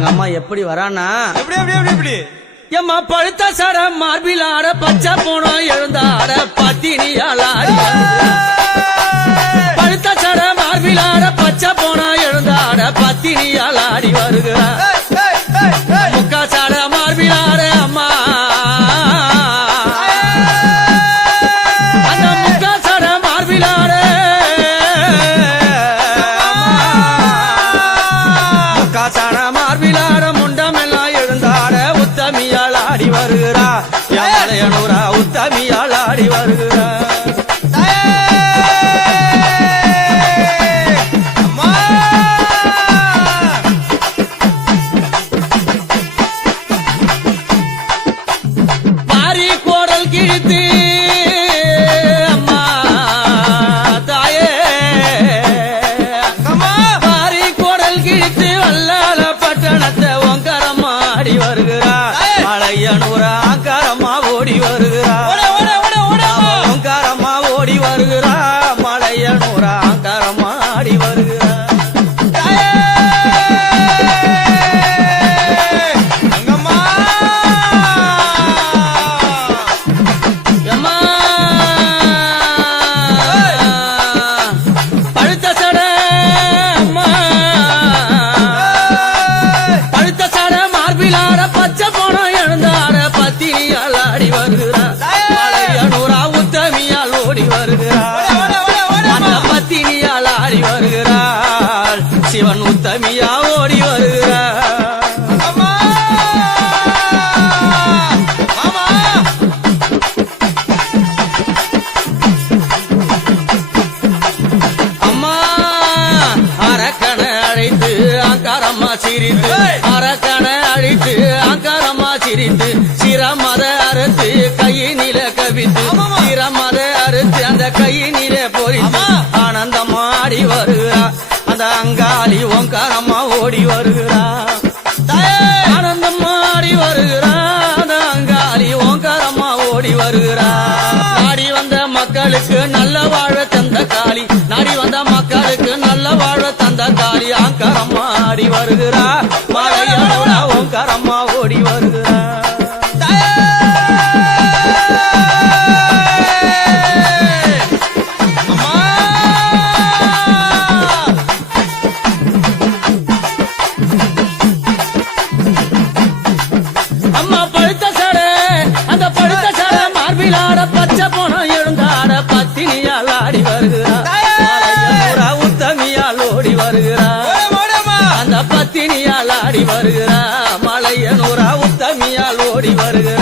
எங்க அம்மா எப்படி வரானா எப்படி எப்படி எப்படி எப்படி எம்மா பழுத்த சட மார்பில் ஆட பச்சை போனோம் எழுந்தாட பத்தினியால பழுத்த சட மார்பில் ஆட பச்சை போனோம் எழுந்தாட பத்தினியால ஆடி வருகிறார் முக்கா சட மார்பில் ஆட அம்மா அந்த முக்கா சட மார்பில் ஆட முக்கா சட மார்பில் ஆட முண்டமெல்லாம் எழுந்தாட உத்தமியால் ஆடி வருகிறா யாரையனூரா உத்தமியால் ஆடி வருகிறா பாரி கோடல் கிழித்து அம்மா தாயே பாரி கோடல் கிழித்து வல்லால பட்டணத்தை ஒங்கரம்மா ஆடி வருகிறா மலையனூரா ஆங்காரம்மா ஓடி வருகிறா ஓங்காரம்மா ஓடி வருகிறா மலையனூரா ஆங்காரம்மா ஆடி வருகிறா எம்மா பழுத்த சட அம்மா பழுத்த சட மார்பிலாட பச்சை போனோம் எழுந்தாட பத்தினியால் ஆடி வருகிறா மலையனூரா உத்தமியால் ஓடி வருகிறார் அந்த பத்தினியால் ஆடி வருகிறாள் சிவன் உத்தமியா ஓடி வருகிறார் அம்மா அரக்கனை அழைத்து ஆங்காரம்மா சிரித்து அரக்கனை அழைத்து ஆங்காரம்மா சிரித்து சிரமத அறுத்து கையினில கவித்து சிரமத அறுத்து அந்த கையினில பொறித்து ஆனந்தம்மா ஆடி வருகிறா அந்த அங்காளி ஓங்காரம்மா ஓடி வருகிறா ஆனந்தம்மா ஆடி வருகிறா அந்த அங்காளி ஓங்காரம்மா ஓடி வருகிறா நாடி வந்த மக்களுக்கு நல்ல வாழ தந்த காளி நாடி வந்த மக்களுக்கு நல்ல வாழ தந்த காளி ஆங்காரம்மா ஆடி வருகிறா மலையனூரா ஓங்காரம்மா ஓடி வருகிறா அம்மா பழுத்த சட அந்த பழுத்த சட மார்பிலாட பச்சை போனோம் எழுந்தாட பத்தினியால் ஆடி வருகிறா மலையனூரா உத்தமியால் ஓடி வருகிறா அந்த பத்தினியால் ஆடி வருகிறா மலையனூரா உத்தமியால் ஓடி வருகிறா